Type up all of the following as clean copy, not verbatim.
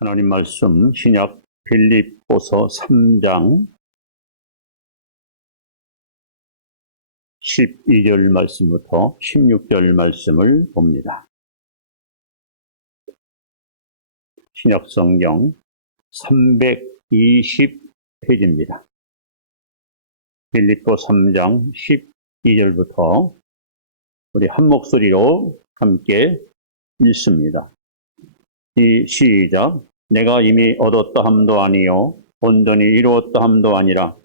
하나님 말씀 신약 빌립보서 3장 12절 말씀부터 16절 말씀을 봅니다. 신약 성경 320페이지입니다. 빌립보 3장 12절부터 우리 한 목소리로 함께 읽습니다. 시작. 내가 이미 얻었다 함도 아니요 온전히 이루었다 함도 아니라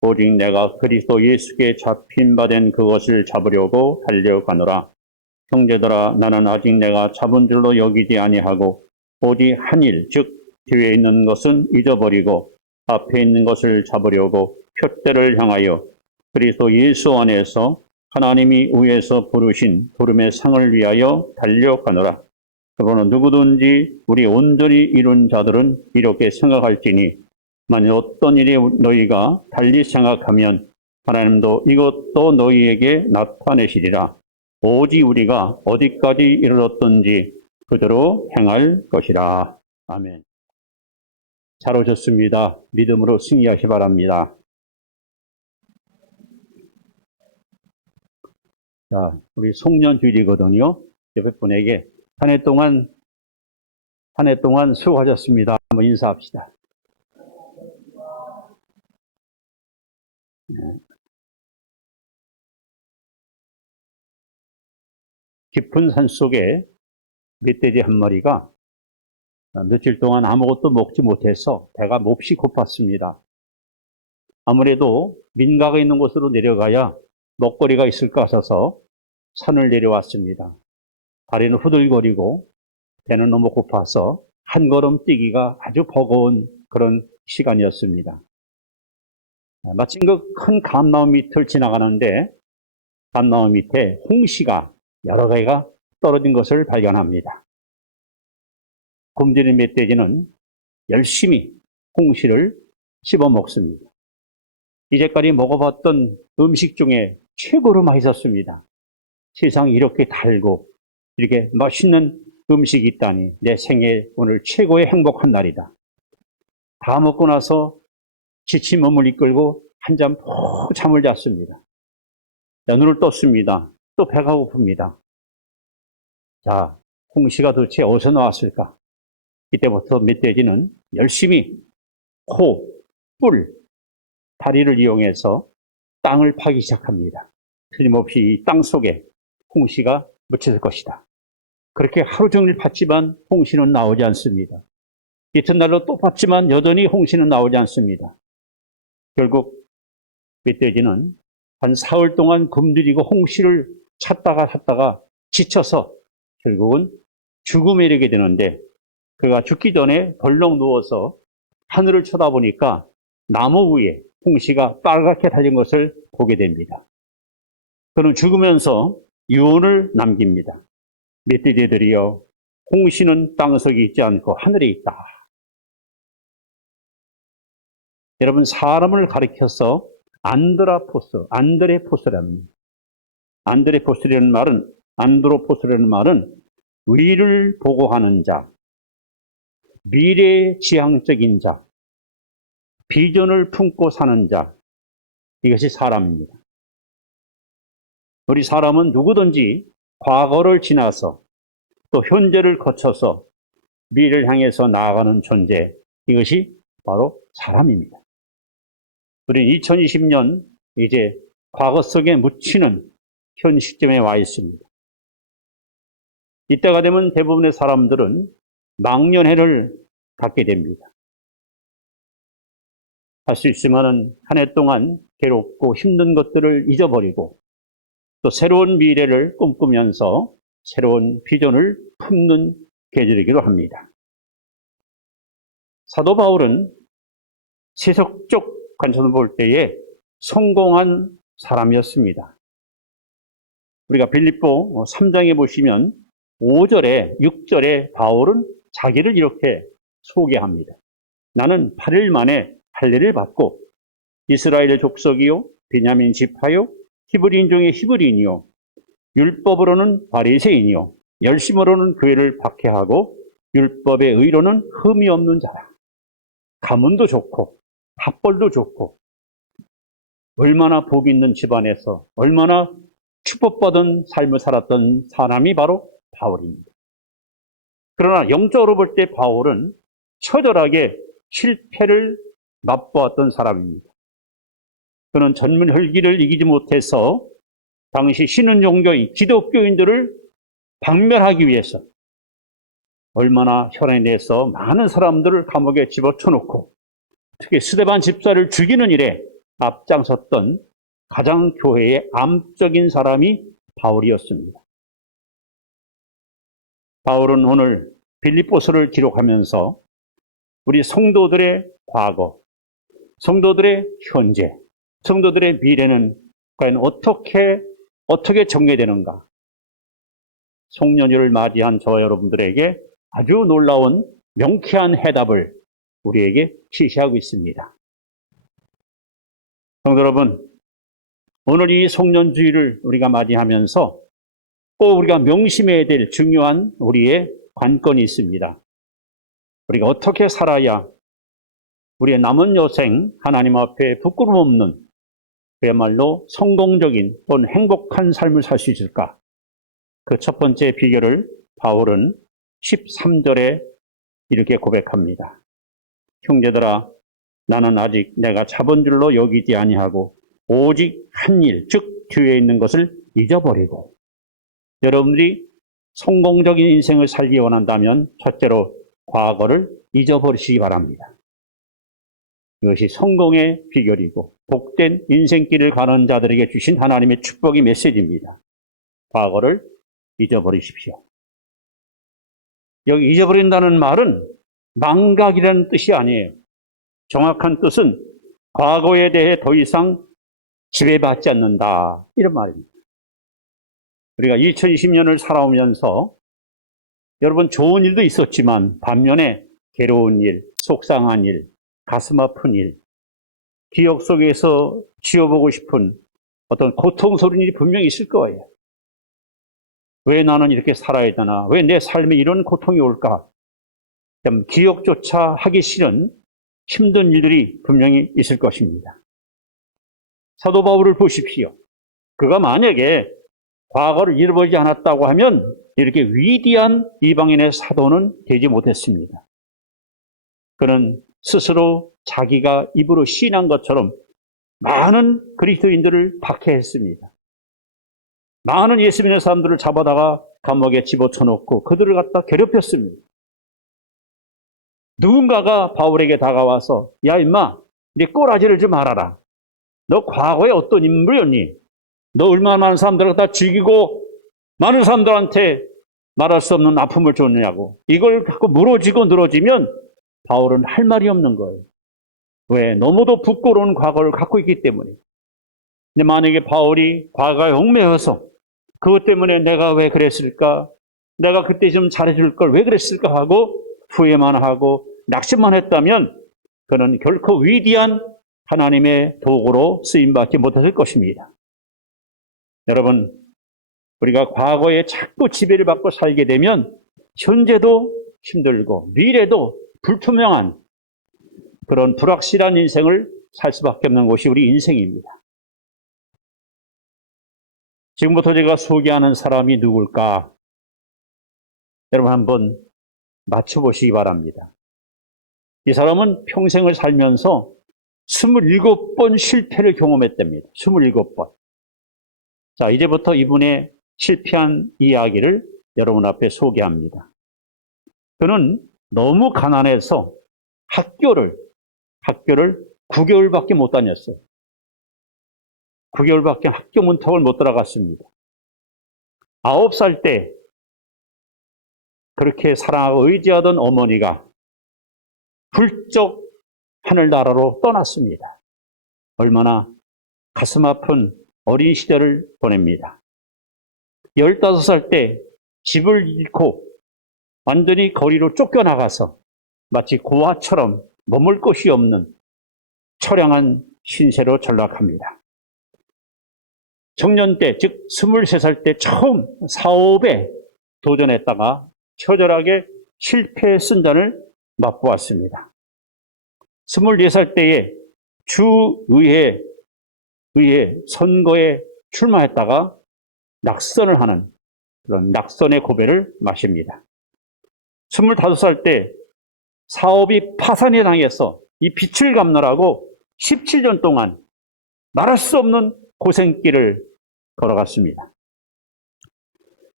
오직 내가 그리스도 예수께 잡힌 바 된 그것을 잡으려고 달려가노라. 형제들아, 나는 아직 내가 잡은 줄로 여기지 아니하고 오직 한 일, 즉 뒤에 있는 것은 잊어버리고 앞에 있는 것을 잡으려고 표대를 향하여 그리스도 예수 안에서 하나님이 위에서 부르신 부름의 상을 위하여 달려가노라. 그러나 누구든지 우리 온전히 이룬 자들은 이렇게 생각할지니 만일 어떤 일에 너희가 달리 생각하면 하나님도 이것도 너희에게 나타내시리라. 오직 우리가 어디까지 이르렀던지 그대로 행할 것이라. 아멘. 잘 오셨습니다. 믿음으로 승리하시 바랍니다. 자, 우리 송년주일이거든요. 옆에 분에게 한 해 동안 수고하셨습니다. 한번 인사합시다. 깊은 산 속에 멧돼지 한 마리가 며칠 동안 아무것도 먹지 못해서 배가 몹시 고팠습니다. 아무래도 민가가 있는 곳으로 내려가야 먹거리가 있을까 싶어서 산을 내려왔습니다. 다리는 후들거리고 배는 너무 고파서 한 걸음 뛰기가 아주 버거운 그런 시간이었습니다. 마침 그 큰 감나무 밑을 지나가는데 감나무 밑에 홍시가 여러 개가 떨어진 것을 발견합니다. 굶주린 멧돼지는 열심히 홍시를 씹어 먹습니다. 이제까지 먹어봤던 음식 중에 최고로 맛있었습니다. 세상에 이렇게 달고 이렇게 맛있는 음식이 있다니 내 생애 오늘 최고의 행복한 날이다. 다 먹고 나서 지친 몸을 이끌고 한잠 푹 잠을 잤습니다. 자, 눈을 떴습니다. 또 배가 고픕니다. 자, 홍시가 도대체 어디서 나왔을까? 이때부터 멧돼지는 열심히 코, 뿔, 다리를 이용해서 땅을 파기 시작합니다. 틀림없이 이 땅 속에 홍시가 묻혔을 것이다. 그렇게 하루 종일 팠지만 홍시는 나오지 않습니다. 이튿날로 또 팠지만 여전히 홍시는 나오지 않습니다. 결국 멧돼지는 한 사흘 동안 굶주리고 홍시를 찾다가 지쳐서 결국은 죽음에 이르게 되는데 그가 죽기 전에 벌렁 누워서 하늘을 쳐다보니까 나무 위에 홍시가 빨갛게 달린 것을 보게 됩니다. 그는 죽으면서 유언을 남깁니다. 멧돼지들이여, 홍시는 땅속에 있지 않고 하늘에 있다. 여러분, 사람을 가리켜서 안드레포스라는 말은 위를 보고하는 자, 미래지향적인 자, 비전을 품고 사는 자, 이것이 사람입니다. 우리 사람은 누구든지 과거를 지나서 또 현재를 거쳐서 미래를 향해서 나아가는 존재, 이것이 바로 사람입니다. 우리는 2020년 이제 과거 속에 묻히는 현 시점에 와 있습니다. 이때가 되면 대부분의 사람들은 망년회를 갖게 됩니다. 할 수 있으면 한 해 동안 괴롭고 힘든 것들을 잊어버리고 또 새로운 미래를 꿈꾸면서 새로운 비전을 품는 계절이기도 합니다. 사도 바울은 세속적 관점을 볼 때에 성공한 사람이었습니다. 우리가 빌립보 3장에 보시면 5절에 6절에 바울은 자기를 이렇게 소개합니다. 나는 8일 만에 할례를 받고 이스라엘의 족속이요 베냐민 지파요 히브리인 중에 히브리인이요 율법으로는 바리새인이요 열심으로는 교회를 박해하고 율법의 의로는 흠이 없는 자라. 가문도 좋고 학벌도 좋고 얼마나 복 있는 집안에서 얼마나 축복받은 삶을 살았던 사람이 바로 바울입니다. 그러나 영적으로 볼 때 바울은 처절하게 실패를 맛보았던 사람입니다. 그는 젊은 혈기를 이기지 못해서 당시 신은 종교인 기독교인들을 박멸하기 위해서 얼마나 혈안에 내서 많은 사람들을 감옥에 집어쳐놓고 특히 스데반 집사를 죽이는 일에 앞장섰던 가장 교회의 암적인 사람이 바울이었습니다. 바울은 오늘 빌립보서를 기록하면서 우리 성도들의 과거, 성도들의 현재, 성도들의 미래는 과연 어떻게 전개되는가? 송년회를 맞이한 저와 여러분들에게 아주 놀라운 명쾌한 해답을 우리에게 제시하고 있습니다. 성도 여러분, 오늘 이 송년주의를 우리가 맞이하면서 꼭 우리가 명심해야 될 중요한 우리의 관건이 있습니다. 우리가 어떻게 살아야 우리의 남은 여생 하나님 앞에 부끄럼 없는 그야말로 성공적인 또는 행복한 삶을 살 수 있을까? 그 첫 번째 비결을 바울은 13절에 이렇게 고백합니다. 형제들아, 나는 아직 내가 잡은 줄로 여기지 아니하고 오직 한 일, 즉 뒤에 있는 것을 잊어버리고. 여러분들이 성공적인 인생을 살기 원한다면 첫째로 과거를 잊어버리시기 바랍니다. 이것이 성공의 비결이고 복된 인생길을 가는 자들에게 주신 하나님의 축복의 메시지입니다. 과거를 잊어버리십시오. 여기 잊어버린다는 말은 망각이라는 뜻이 아니에요. 정확한 뜻은 과거에 대해 더 이상 지배받지 않는다, 이런 말입니다. 우리가 2020년을 살아오면서 여러분 좋은 일도 있었지만 반면에 괴로운 일, 속상한 일, 가슴 아픈 일, 기억 속에서 지워보고 싶은 어떤 고통스러운 일이 분명히 있을 거예요. 왜 나는 이렇게 살아야 되나? 왜 내 삶에 이런 고통이 올까? 기억조차 하기 싫은 힘든 일들이 분명히 있을 것입니다. 사도 바울을 보십시오. 그가 만약에 과거를 잃어버리지 않았다고 하면 이렇게 위대한 이방인의 사도는 되지 못했습니다. 그는 스스로 자기가 입으로 시인한 것처럼 많은 그리스도인들을 박해했습니다. 많은 예수 믿는 사람들을 잡아다가 감옥에 집어쳐놓고 그들을 갖다 괴롭혔습니다. 누군가가 바울에게 다가와서 야 임마, 네 꼬라지를 좀 알아라. 너 과거에 어떤 인물이었니? 너 얼마나 많은 사람들을 다 죽이고 많은 사람들한테 말할 수 없는 아픔을 줬느냐고. 이걸 갖고 물어지고 늘어지면 바울은 할 말이 없는 거예요. 왜? 너무도 부끄러운 과거를 갖고 있기 때문에. 근데 만약에 바울이 과거에 얽매여서 그것 때문에 내가 왜 그랬을까? 내가 그때 좀 잘해줄 걸 왜 그랬을까 하고 후회만 하고 낙심만 했다면 그는 결코 위대한 하나님의 도구로 쓰임받지 못했을 것입니다. 여러분, 우리가 과거에 자꾸 지배를 받고 살게 되면 현재도 힘들고 미래도 불투명한 그런 불확실한 인생을 살 수밖에 없는 것이 우리 인생입니다. 지금부터 제가 소개하는 사람이 누굴까? 여러분 한번 맞춰보시기 바랍니다. 이 사람은 평생을 살면서 27번 실패를 경험했답니다. 27번. 자, 이제부터 이분의 실패한 이야기를 여러분 앞에 소개합니다. 그는 너무 가난해서 학교를 9개월밖에 못 다녔어요. 9개월밖에 학교 문턱을 못 들어갔습니다. 9살 때 그렇게 사랑하고 의지하던 어머니가 훌쩍 하늘나라로 떠났습니다. 얼마나 가슴 아픈 어린 시절을 보냅니다. 15살 때 집을 잃고 완전히 거리로 쫓겨나가서 마치 고아처럼 머물 곳이 없는 처량한 신세로 전락합니다. 청년 때, 즉 23살 때 처음 사업에 도전했다가 처절하게 실패의 순간을 맛보았습니다. 24살 때에 주의회 선거에 출마했다가 낙선을 하는 그런 낙선의 고배를 마십니다. 25살 때 사업이 파산이 당해서 이 빚을 갚느라고 17년 동안 말할 수 없는 고생길을 걸어갔습니다.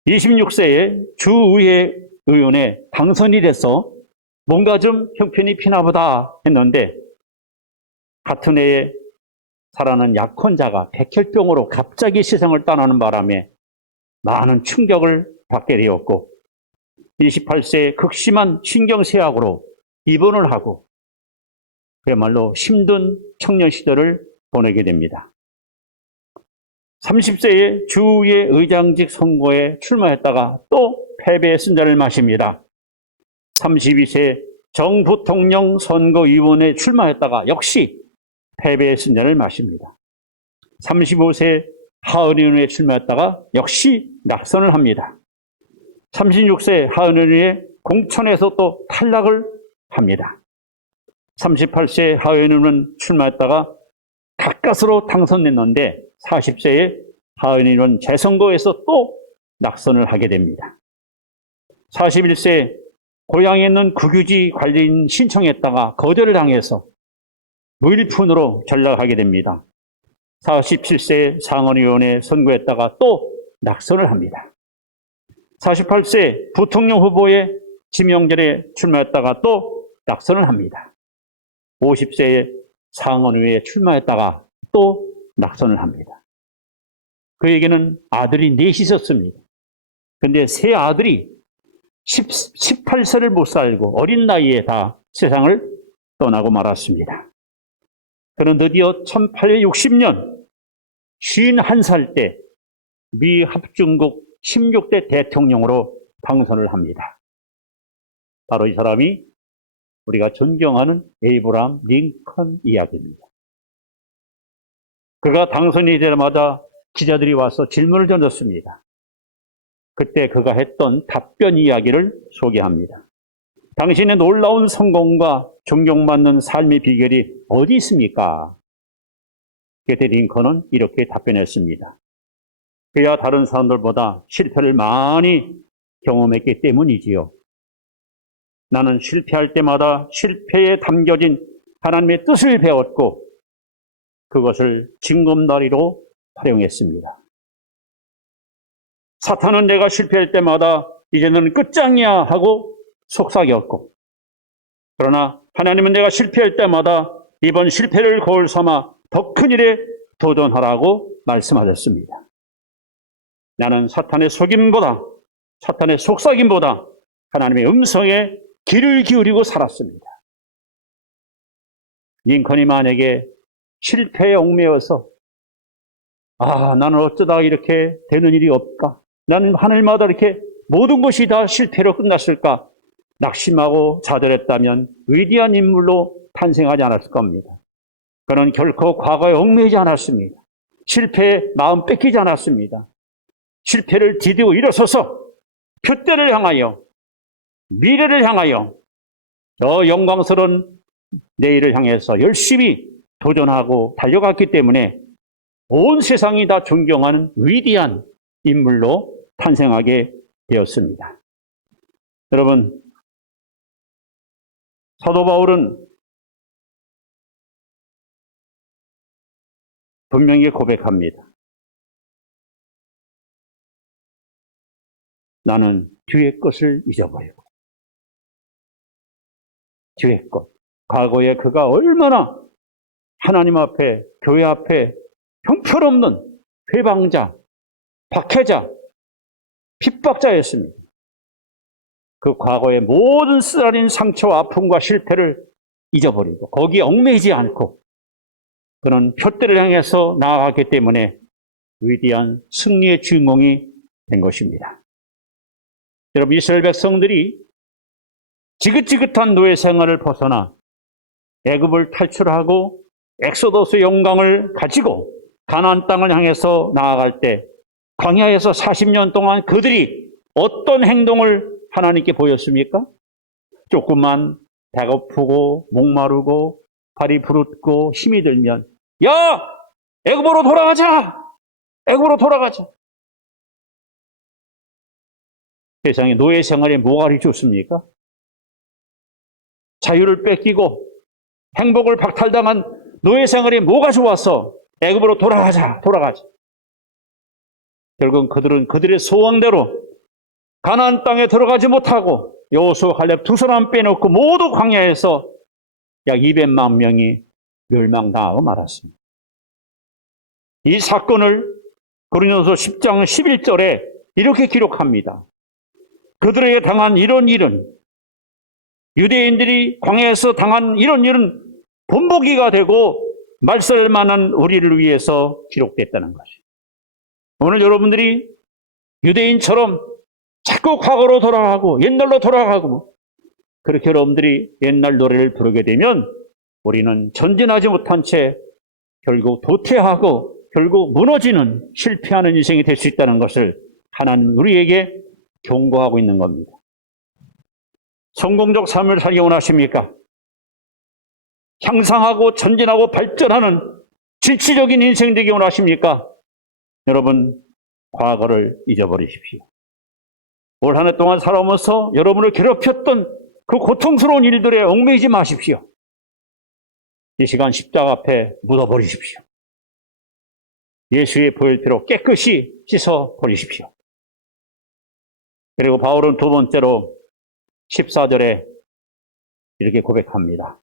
26세에 주의회 의원에 당선이 돼서 뭔가 좀 형편이 피나보다 했는데 같은 해에 살아난 약혼자가 백혈병으로 갑자기 세상을 떠나는 바람에 많은 충격을 받게 되었고 28세에 극심한 신경쇠약으로 입원을 하고 그야말로 힘든 청년 시절을 보내게 됩니다. 30세에 주의 의장직 선거에 출마했다가 또 패배의 순잔을 마십니다. 32세 정부통령 선거위원회에 출마했다가 역시 패배의 순잔을 마십니다. 35세 하은의원에 출마했다가 역시 낙선을 합니다. 36세 하은의원에 공천에서 또 탈락을 합니다. 38세 하은의원은 출마했다가 가까스로 당선됐는데 40세에 하은의원 재선거에서 또 낙선을 하게 됩니다. 41세 고향에 있는 국유지 관리인 신청했다가 거절을 당해서 무일푼으로 전락하게 됩니다. 47세 상원의원에 선거했다가 또 낙선을 합니다. 48세 부통령 후보에 지명전에 출마했다가 또 낙선을 합니다. 50세에 상원의회에 출마했다가 또 낙선을 합니다. 그에게는 아들이 넷이 있었습니다. 그런데 세 아들이 18세를 못 살고 어린 나이에 다 세상을 떠나고 말았습니다. 그는 드디어 1860년 51살 때 미 합중국 16대 대통령으로 당선을 합니다. 바로 이 사람이 우리가 존경하는 에이브라함 링컨 이야기입니다. 그가 당선이 되자마자 기자들이 와서 질문을 던졌습니다. 그때 그가 했던 답변 이야기를 소개합니다. 당신의 놀라운 성공과 존경받는 삶의 비결이 어디 있습니까? 그때 링컨은 이렇게 답변했습니다. 그야 다른 사람들보다 실패를 많이 경험했기 때문이지요. 나는 실패할 때마다 실패에 담겨진 하나님의 뜻을 배웠고 그것을 징검다리로 활용했습니다. 사탄은 내가 실패할 때마다 이제는 끝장이야 하고 속삭였고 그러나 하나님은 내가 실패할 때마다 이번 실패를 거울 삼아 더 큰 일에 도전하라고 말씀하셨습니다. 나는 사탄의 속임보다 사탄의 속삭임보다 하나님의 음성에 귀를 기울이고 살았습니다. 링컨이 만약에 실패에 얽매여서 나는 어쩌다 이렇게 되는 일이 없까? 나는 하늘마다 이렇게 모든 것이 다 실패로 끝났을까? 낙심하고 좌절했다면 위대한 인물로 탄생하지 않았을 겁니다. 그는 결코 과거에 얽매이지 않았습니다. 실패에 마음 뺏기지 않았습니다. 실패를 디디고 일어서서 표대를 향하여 미래를 향하여 저 영광스러운 내일을 향해서 열심히 도전하고 달려갔기 때문에 온 세상이 다 존경하는 위대한 인물로 탄생하게 되었습니다. 여러분, 사도 바울은 분명히 고백합니다. 나는 뒤의 것을 잊어버리고 뒤의 것, 과거에 그가 얼마나 하나님 앞에, 교회 앞에 형편없는 회방자, 박해자, 핍박자였습니다. 그 과거의 모든 쓰라린 상처와 아픔과 실패를 잊어버리고 거기에 얽매이지 않고 그는 표대를 향해서 나아갔기 때문에 위대한 승리의 주인공이 된 것입니다. 여러분, 이스라엘 백성들이 지긋지긋한 노예 생활을 벗어나 애굽을 탈출하고 엑소더스 영광을 가지고 가나안 땅을 향해서 나아갈 때 광야에서 40년 동안 그들이 어떤 행동을 하나님께 보였습니까? 조금만 배고프고 목마르고 발이 부르고 힘이 들면 야! 애굽으로 돌아가자! 애굽으로 돌아가자! 세상에 노예 생활에 뭐가 좋습니까? 자유를 뺏기고 행복을 박탈당한 노예 생활이 뭐가 좋았어? 애굽으로 돌아가자, 돌아가자. 결국은 그들은 그들의 소원대로 가나안 땅에 들어가지 못하고 여호수아 갈렙 두 사람 빼놓고 모두 광야에서 약 200만 명이 멸망당하고 말았습니다. 이 사건을 고린도서 10장 11절에 이렇게 기록합니다. 그들에게 당한 이런 일은, 유대인들이 광야에서 당한 이런 일은 본보기가 되고 말살 만한 우리를 위해서 기록됐다는 것이죠. 오늘 여러분들이 유대인처럼 자꾸 과거로 돌아가고 옛날로 돌아가고 그렇게 여러분들이 옛날 노래를 부르게 되면 우리는 전진하지 못한 채 결국 도태하고 결국 무너지는 실패하는 인생이 될 수 있다는 것을 하나님 우리에게 경고하고 있는 겁니다. 성공적 삶을 살기 원하십니까? 향상하고 전진하고 발전하는 진취적인 인생 되기 원하십니까? 여러분, 과거를 잊어버리십시오. 올 한 해 동안 살아오면서 여러분을 괴롭혔던 그 고통스러운 일들에 얽매이지 마십시오. 이 시간 십자가 앞에 묻어버리십시오. 예수의 보혈피로 깨끗이 씻어버리십시오. 그리고 바울은 두 번째로 14절에 이렇게 고백합니다.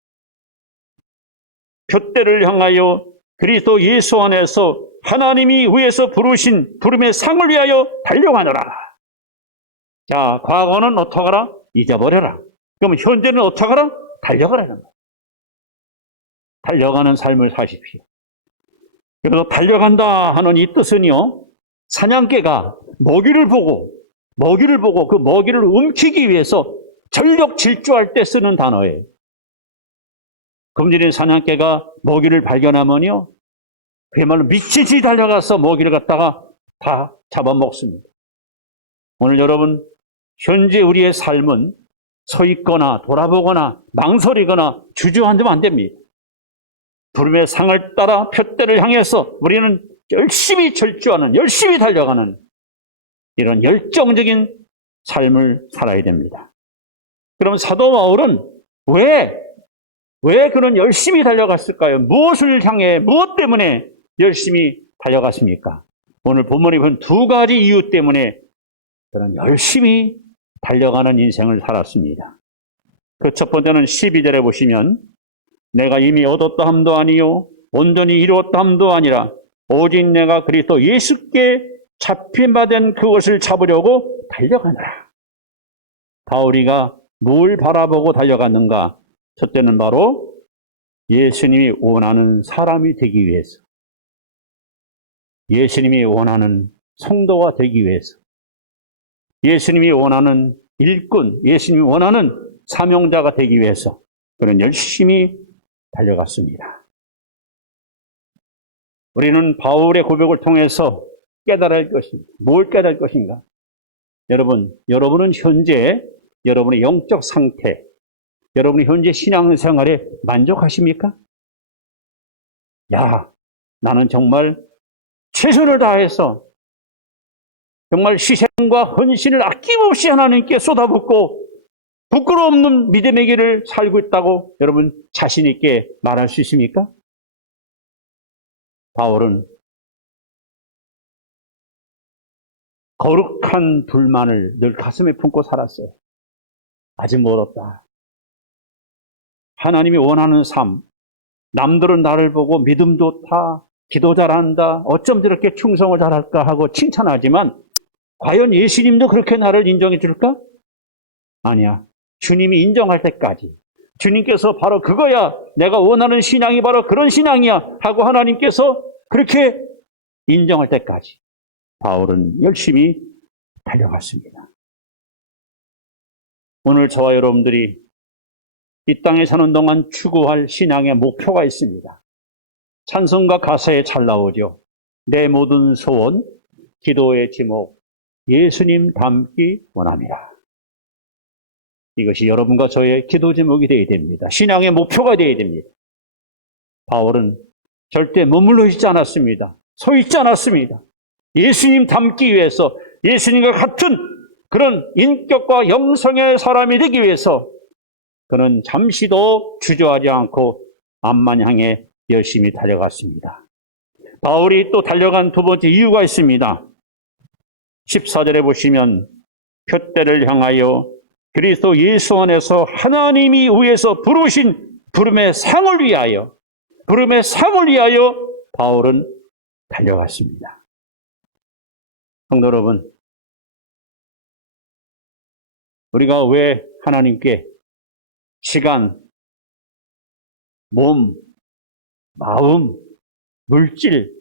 표대를 향하여 그리스도 예수 안에서 하나님이 위에서 부르신 부름의 상을 위하여 달려가노라. 자, 과거는 어떡하라? 잊어버려라. 그럼 현재는 어떡하라? 달려가라는 거예요. 달려가는 삶을 사십시오. 그래서 달려간다 하는 이 뜻은요, 사냥개가 먹이를 보고 그 먹이를 움키기 위해서 전력 질주할 때 쓰는 단어예요. 금전인 사냥개가 먹이를 발견하면요, 그야말로 미치지 달려가서 먹이를 갖다가 다 잡아먹습니다. 오늘 여러분, 현재 우리의 삶은 서 있거나 돌아보거나 망설이거나 주저앉으면 안 됩니다. 부름의 상을 따라 표대를 향해서 우리는 열심히 절주하는, 열심히 달려가는 이런 열정적인 삶을 살아야 됩니다. 그럼 사도 바울은 왜 그런 열심히 달려갔을까요? 무엇을 향해, 무엇 때문에 열심히 달려갔습니까? 오늘 본문에 본 두 가지 이유 때문에 그런 열심히 달려가는 인생을 살았습니다. 그 첫 번째는 12절에 보시면 내가 이미 얻었다 함도 아니요 온전히 이루었다 함도 아니라 오직 내가 그리스도 예수께 잡힌바된 그것을 잡으려고 달려가노라. 바울이가 뭘 바라보고 달려갔는가? 첫째는 바로 예수님이 원하는 사람이 되기 위해서, 예수님이 원하는 성도가 되기 위해서, 예수님이 원하는 일꾼, 예수님이 원하는 사명자가 되기 위해서 그는 열심히 달려갔습니다. 우리는 바울의 고백을 통해서 깨달아야 할 것입니다. 뭘 깨달을 것인가? 여러분은 현재 여러분의 영적 상태, 여러분의 현재 신앙생활에 만족하십니까? 야, 나는 정말 최선을 다해서 정말 희생과 헌신을 아낌없이 하나님께 쏟아붓고 부끄러움 없는 믿음의 길을 살고 있다고 여러분 자신 있게 말할 수 있습니까? 바울은 거룩한 불만을 늘 가슴에 품고 살았어요. 아직 멀었다. 하나님이 원하는 삶, 남들은 나를 보고 믿음 좋다, 기도 잘한다, 어쩜 저렇게 충성을 잘할까 하고 칭찬하지만 과연 예수님도 그렇게 나를 인정해 줄까? 아니야. 주님이 인정할 때까지, 주님께서 바로 그거야, 내가 원하는 신앙이 바로 그런 신앙이야 하고 하나님께서 그렇게 인정할 때까지 바울은 열심히 달려갔습니다. 오늘 저와 여러분들이 이 땅에 사는 동안 추구할 신앙의 목표가 있습니다. 찬송가 가사에 잘 나오죠. 내 모든 소원, 기도의 제목, 예수님 닮기 원합니다. 이것이 여러분과 저의 기도 제목이 되어야 됩니다. 신앙의 목표가 되어야 됩니다. 바울은 절대 머물러 있지 않았습니다. 서 있지 않았습니다. 예수님 닮기 위해서, 예수님과 같은 그런 인격과 영성의 사람이 되기 위해서 그는 잠시도 주저하지 않고 앞만 향해 열심히 달려갔습니다. 바울이 또 달려간 두 번째 이유가 있습니다. 14절에 보시면 표대를 향하여 그리스도 예수 안에서 하나님이 위에서 부르신 부름의 상을 위하여 바울은 달려갔습니다. 성도 여러분, 우리가 왜 하나님께 시간, 몸, 마음, 물질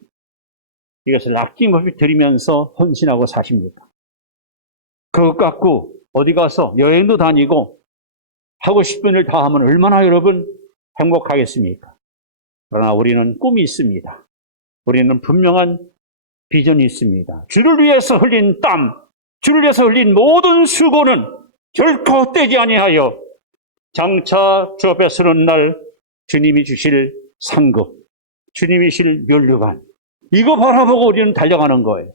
이것을 아낌없이 드리면서 헌신하고 사십니까? 그것 갖고 어디 가서 여행도 다니고 하고 싶은 일 다 하면 얼마나 여러분 행복하겠습니까? 그러나 우리는 꿈이 있습니다. 우리는 분명한 비전이 있습니다. 주를 위해서 흘린 땀, 주를 위해서 흘린 모든 수고는 결코 헛되지 아니하여 장차 주 앞에 서는 날 주님이 주실 상급, 주님이 주실 면류관, 이거 바라보고 우리는 달려가는 거예요.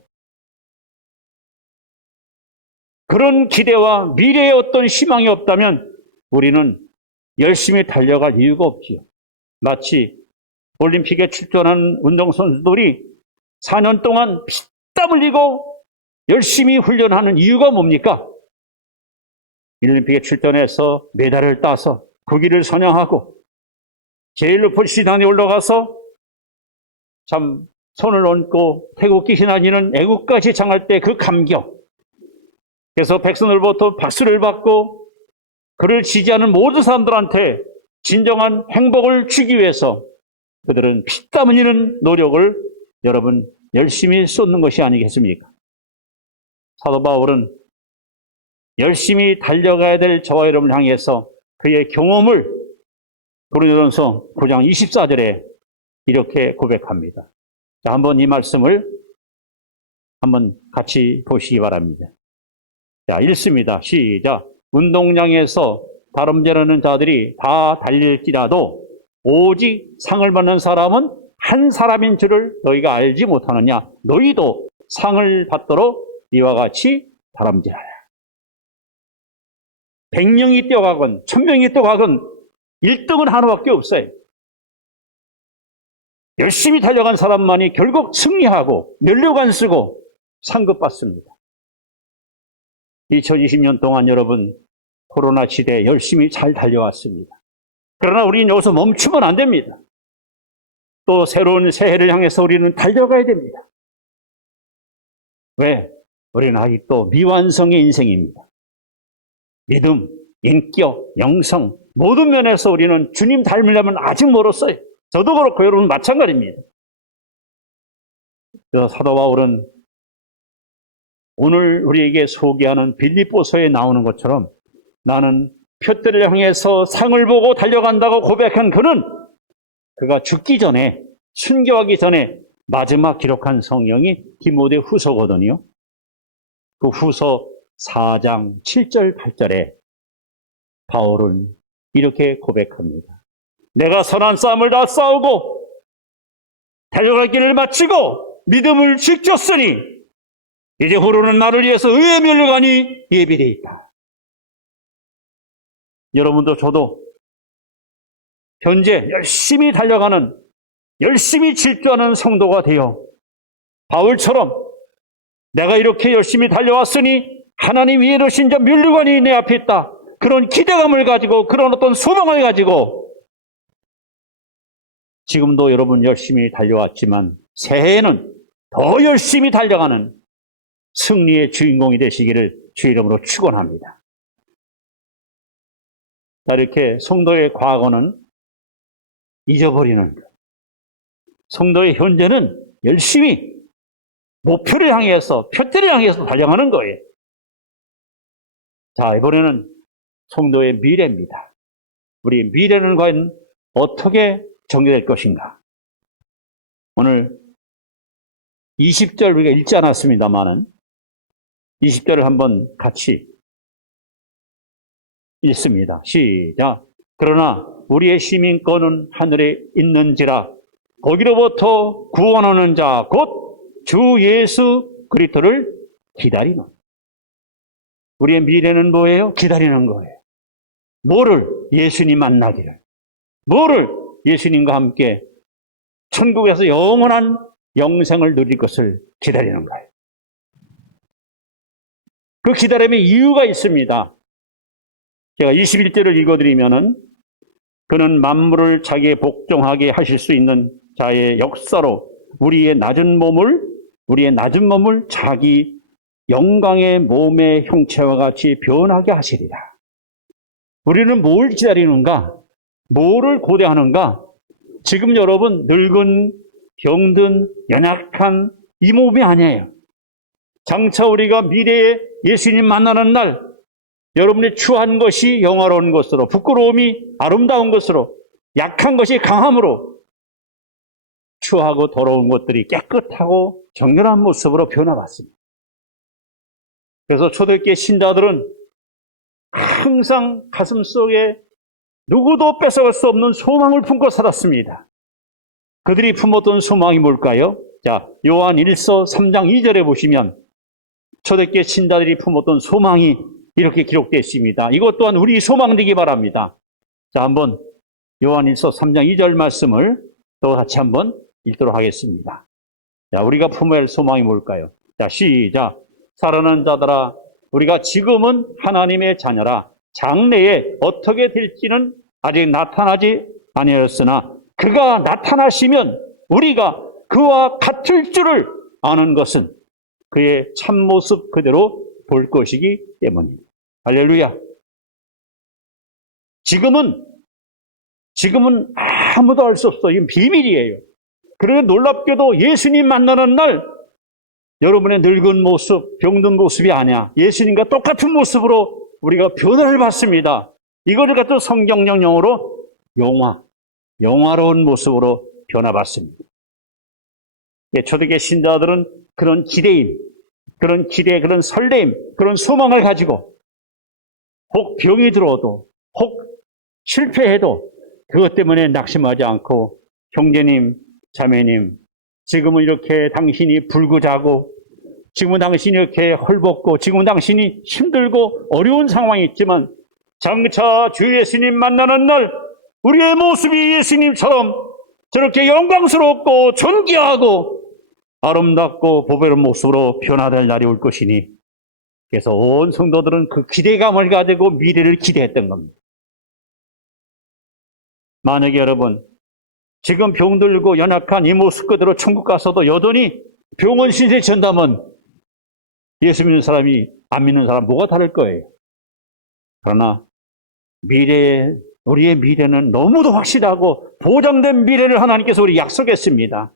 그런 기대와 미래에 어떤 희망이 없다면 우리는 열심히 달려갈 이유가 없지요. 마치 올림픽에 출전하는 운동선수들이 4년 동안 피땀 흘리고 열심히 훈련하는 이유가 뭡니까? 올림픽에 출전해서 메달을 따서 국위를 선양하고 제일 높은 시단에 올라가서 참 손을 얹고 태극기 휘날리는 애국가시 장할 때 그 감격, 그래서 백성들부터 박수를 받고 그를 지지하는 모든 사람들한테 진정한 행복을 주기 위해서 그들은 피땀 흘리는 노력을 여러분 열심히 쏟는 것이 아니겠습니까? 사도 바울은 열심히 달려가야 될 저와 여러분을 향해서 그의 경험을 고린도전서 9장 24절에 이렇게 고백합니다. 자, 한번 이 말씀을 한번 같이 보시기 바랍니다. 자, 읽습니다. 시작. 운동장에서 다름질하는 자들이 다 달릴지라도 오직 상을 받는 사람은 한 사람인 줄을 너희가 알지 못하느냐? 너희도 상을 받도록 이와 같이 다름질하라. 100명이 뛰어가건 1000명이 뛰어가건 1등은 하나밖에 없어요. 열심히 달려간 사람만이 결국 승리하고 면류관 쓰고 상급 받습니다. 2020년 동안 여러분 코로나 시대에 열심히 잘 달려왔습니다. 그러나 우리는 여기서 멈추면 안 됩니다. 또 새로운 새해를 향해서 우리는 달려가야 됩니다. 왜? 우리는 아직도 미완성의 인생입니다. 믿음, 인격, 영성 모든 면에서 우리는 주님 닮으려면 아직 멀었어요. 저도 그렇고 여러분 마찬가지입니다. 그래서 사도 바울은 오늘 우리에게 소개하는 빌립보서에 나오는 것처럼 나는 표대를 향해서 상을 보고 달려간다고 고백한 그가 죽기 전에, 순교하기 전에 마지막 기록한 성경이 디모데 후서거든요. 그 후서 4장 7절 8절에 바울은 이렇게 고백합니다. 내가 선한 싸움을 다 싸우고 달려갈 길을 마치고 믿음을 지켰으니 이제 후로는 나를 위해서 의의 면류관이 예비되어 있다. 여러분도 저도 현재 열심히 달려가는, 열심히 질주하는 성도가 되어 바울처럼 내가 이렇게 열심히 달려왔으니 하나님 위에 놓으신 저 면류관이 내 앞에 있다. 그런 기대감을 가지고, 그런 어떤 소망을 가지고 지금도 여러분 열심히 달려왔지만 새해에는 더 열심히 달려가는 승리의 주인공이 되시기를 주 이름으로 축원합니다. 자, 이렇게 성도의 과거는 잊어버리는 것. 성도의 현재는 열심히 목표를 향해서, 표대를 향해서 달려가는 거예요. 자, 이번에는 성도의 미래입니다. 우리 미래는 과연 어떻게 전개될 것인가? 오늘 20절 우리가 읽지 않았습니다만은 20절을 한번 같이 있습니다. 시작. 그러나 우리의 시민권은 하늘에 있는지라 거기로부터 구원하는 자 곧 주 예수 그리스도를 기다리는. 우리의 미래는 뭐예요? 기다리는 거예요. 뭐를? 예수님 만나기를. 뭐를? 예수님과 함께 천국에서 영원한 영생을 누릴 것을 기다리는 거예요. 그 기다림의 이유가 있습니다. 제가 21절을 읽어드리면은 그는 만물을 자기의 복종하게 하실 수 있는 자의 역사로 우리의 낮은 몸을 자기 영광의 몸의 형체와 같이 변하게 하시리라. 우리는 뭘 기다리는가? 뭐를 고대하는가? 지금 여러분 늙은, 병든, 연약한 이 몸이 아니에요. 장차 우리가 미래에 예수님 만나는 날 여러분의 추한 것이 영화로운 것으로, 부끄러움이 아름다운 것으로, 약한 것이 강함으로 추하고 더러운 것들이 깨끗하고 정결한 모습으로 변화받습니다. 그래서 초대교회 신자들은 항상 가슴속에 누구도 뺏어갈 수 없는 소망을 품고 살았습니다. 그들이 품었던 소망이 뭘까요? 자, 요한 1서 3장 2절에 보시면 초대교회 신자들이 품었던 소망이 이렇게 기록되어 있습니다. 이것 또한 우리 소망되기 바랍니다. 자, 한번 요한 1서 3장 2절 말씀을 또 같이 한번 읽도록 하겠습니다. 자, 우리가 품어야 할 소망이 뭘까요? 자, 시작. 살아난 자들아, 우리가 지금은 하나님의 자녀라. 장래에 어떻게 될지는 아직 나타나지 아니하였으나 그가 나타나시면 우리가 그와 같을 줄을 아는 것은 그의 참모습 그대로 볼 것이기 때문입니다. 할렐루야. 지금은 아무도 알 수 없어요. 이건 비밀이에요. 그리고 놀랍게도 예수님 만나는 날 여러분의 늙은 모습, 병든 모습이 아니야. 예수님과 똑같은 모습으로 우리가 변화를 받습니다. 이거를 갖고 성경 영어로 영화로운 모습으로 변화받습니다. 초대교회 신자들은 그런 기대, 그런 설렘, 그런 소망을 가지고 혹 병이 들어도, 혹 실패해도 그것 때문에 낙심하지 않고 형제님, 자매님, 지금은 이렇게 당신이 불구자고 지금은 당신이 이렇게 헐벗고 지금은 당신이 힘들고 어려운 상황이 있지만 장차 주 예수님 만나는 날 우리의 모습이 예수님처럼 저렇게 영광스럽고 존귀하고 아름답고 보배로운 모습으로 변화될 날이 올 것이니 그래서 온 성도들은 그 기대감을 가지고 미래를 기대했던 겁니다. 만약에 여러분 지금 병들고 연약한 이 모습 그대로 천국 가서도 여전히 병원 신세 전담은 예수 믿는 사람이 안 믿는 사람 뭐가 다를 거예요. 그러나 우리의 미래는 너무도 확실하고 보장된 미래를 하나님께서 우리 약속했습니다.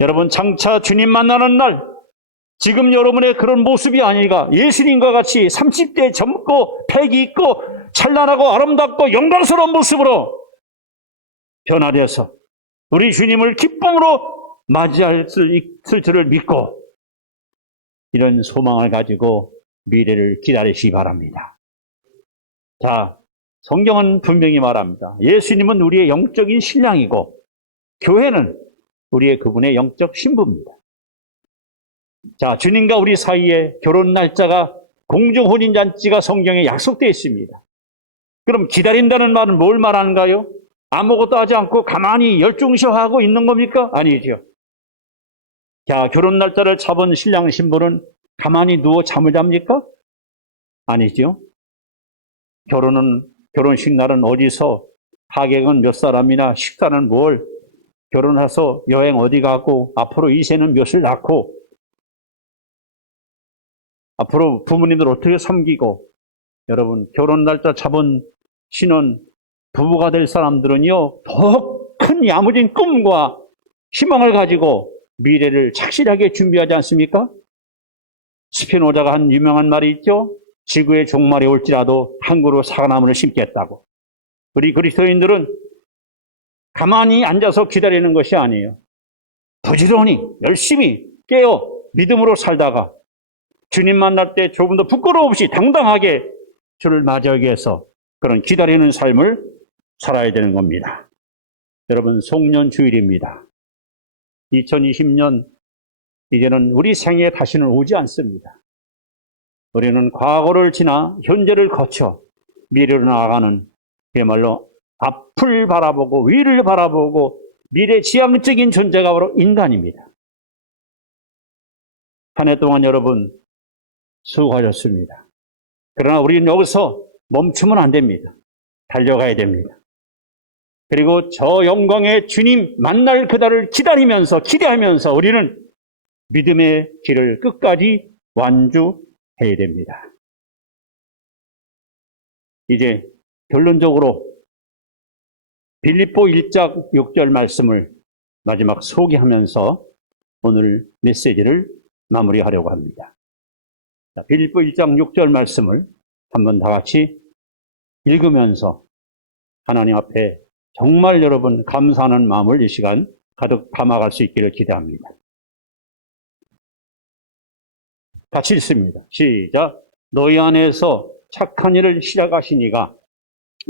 여러분 장차 주님 만나는 날 지금 여러분의 그런 모습이 아니라 예수님과 같이 30대 젊고 패기 있고 찬란하고 아름답고 영광스러운 모습으로 변화되어서 우리 주님을 기쁨으로 맞이할 수 있을 줄을 믿고 이런 소망을 가지고 미래를 기다리시기 바랍니다. 자, 성경은 분명히 말합니다. 예수님은 우리의 영적인 신랑이고 교회는 우리의 그분의 영적 신부입니다. 자, 주님과 우리 사이에 결혼 날짜가 공중 혼인잔치가 성경에 약속되어 있습니다. 그럼 기다린다는 말은 뭘 말하는가요? 아무것도 하지 않고 가만히 열중쇼하고 있는 겁니까? 아니죠. 자, 결혼 날짜를 잡은 신랑 신부는 가만히 누워 잠을 잡니까? 아니죠. 결혼식 날은 어디서 하객은 몇 사람이나 식사는 뭘 결혼해서 여행 어디 가고 앞으로 이세는 몇을 낳고 앞으로 부모님들 어떻게 섬기고 여러분 결혼 날짜 잡은 신혼 부부가 될 사람들은요 더 큰 야무진 꿈과 희망을 가지고 미래를 착실하게 준비하지 않습니까? 스피노자가 한 유명한 말이 있죠. 지구의 종말이 올지라도 한 그루 사과나무를 심겠다고. 우리 그리스도인들은 가만히 앉아서 기다리는 것이 아니에요. 부지런히 열심히 깨어 믿음으로 살다가 주님 만날 때 조금 더 부끄러움 없이 당당하게 주를 맞이하기 위해서 그런 기다리는 삶을 살아야 되는 겁니다. 여러분, 송년 주일입니다. 2020년 이제는 우리 생에 다시는 오지 않습니다. 우리는 과거를 지나 현재를 거쳐 미래로 나아가는 그야말로 앞을 바라보고 위를 바라보고 미래지향적인 존재가 바로 인간입니다. 한 해 동안 여러분 수고하셨습니다. 그러나 우리는 여기서 멈추면 안 됩니다. 달려가야 됩니다. 그리고 저 영광의 주님 만날 그날을 기다리면서 기대하면서 우리는 믿음의 길을 끝까지 완주해야 됩니다. 이제 결론적으로 빌립보 1장 6절 말씀을 마지막 소개하면서 오늘 메시지를 마무리하려고 합니다. 빌립보 1장 6절 말씀을 한번 다 같이 읽으면서 하나님 앞에 정말 여러분 감사하는 마음을 이 시간 가득 담아갈 수 있기를 기대합니다. 같이 읽습니다. 시작. 너희 안에서 착한 일을 시작하시니가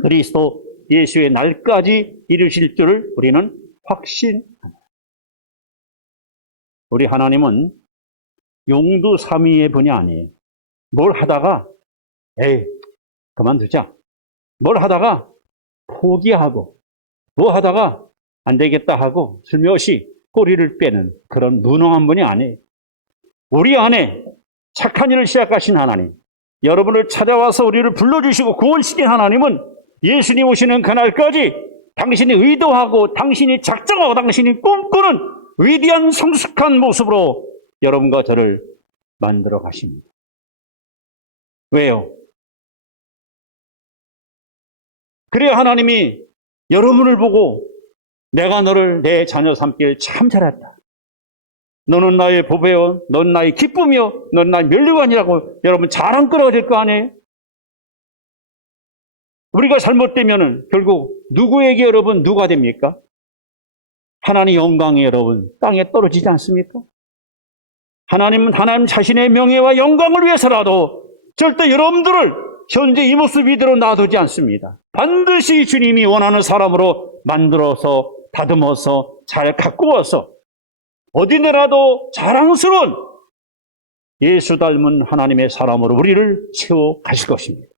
그리스도 예수의 날까지 이루실 줄을 우리는 확신합니다. 우리 하나님은 용두삼위의 분이 아니에요. 뭘 하다가 에이 그만두자. 뭘 하다가 포기하고 뭐 하다가 안 되겠다 하고 슬며시 꼬리를 빼는 그런 무능한 분이 아니에요. 우리 안에 착한 일을 시작하신 하나님, 여러분을 찾아와서 우리를 불러주시고 구원시킨 하나님은 예수님 오시는 그날까지 당신이 의도하고 당신이 작정하고 당신이 꿈꾸는 위대한 성숙한 모습으로 여러분과 저를 만들어 가십니다. 왜요? 그래야 하나님이 여러분을 보고 내가 너를 내 자녀 삼길 참 잘했다. 너는 나의 보배요, 넌 나의 기쁨이요, 넌 나의 면류관이라고 여러분 자랑거리가 될 거 아니에요? 우리가 잘못되면은 결국 누구에게 여러분 누가 됩니까? 하나님 영광이 여러분 땅에 떨어지지 않습니까? 하나님은 하나님 자신의 명예와 영광을 위해서라도 절대 여러분들을 현재 이 모습 이대로 놔두지 않습니다. 반드시 주님이 원하는 사람으로 만들어서 다듬어서 잘 가꾸어서 어디내라도 자랑스러운 예수 닮은 하나님의 사람으로 우리를 세워 가실 것입니다.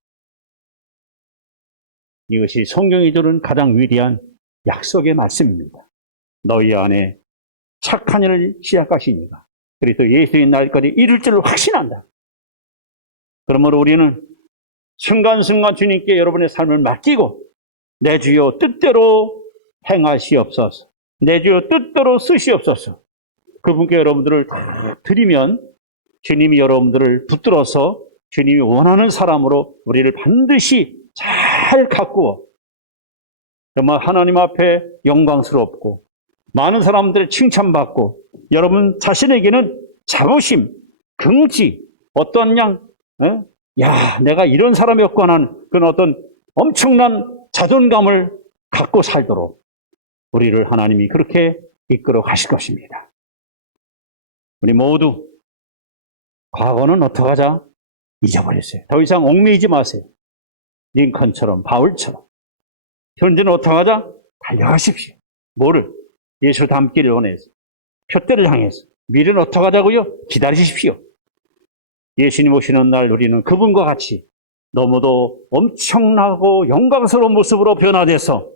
이것이 성경이 주는 가장 위대한 약속의 말씀입니다. 너희 안에 착한 일을 시작하시니까 그래서 예수의 날까지 이룰 줄을 확신한다. 그러므로 우리는 순간순간 주님께 여러분의 삶을 맡기고 내 주여 뜻대로 행하시옵소서, 내 주여 뜻대로 쓰시옵소서. 그분께 여러분들을 다 드리면 주님이 여러분들을 붙들어서 주님이 원하는 사람으로 우리를 반드시 잘 가꾸어 정말 하나님 앞에 영광스럽고 많은 사람들의 칭찬받고 여러분 자신에게는 자부심, 긍지, 어떤 야 내가 이런 사람이었구나 하는 그런 어떤 엄청난 자존감을 갖고 살도록 우리를 하나님이 그렇게 이끌어 가실 것입니다. 우리 모두 과거는 어떡하자? 잊어버렸어요. 더 이상 얽매이지 마세요. 링컨처럼 바울처럼. 현재는 어떡하자? 달려가십시오. 뭐를? 예수 닮기를 원해서. 표대를 향해서. 미래는 어떡하자고요? 기다리십시오. 예수님 오시는 날 우리는 그분과 같이 너무도 엄청나고 영광스러운 모습으로 변화돼서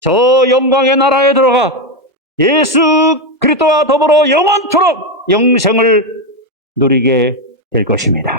저 영광의 나라에 들어가 예수 그리스도와 더불어 영원토록 영생을 누리게 될 것입니다.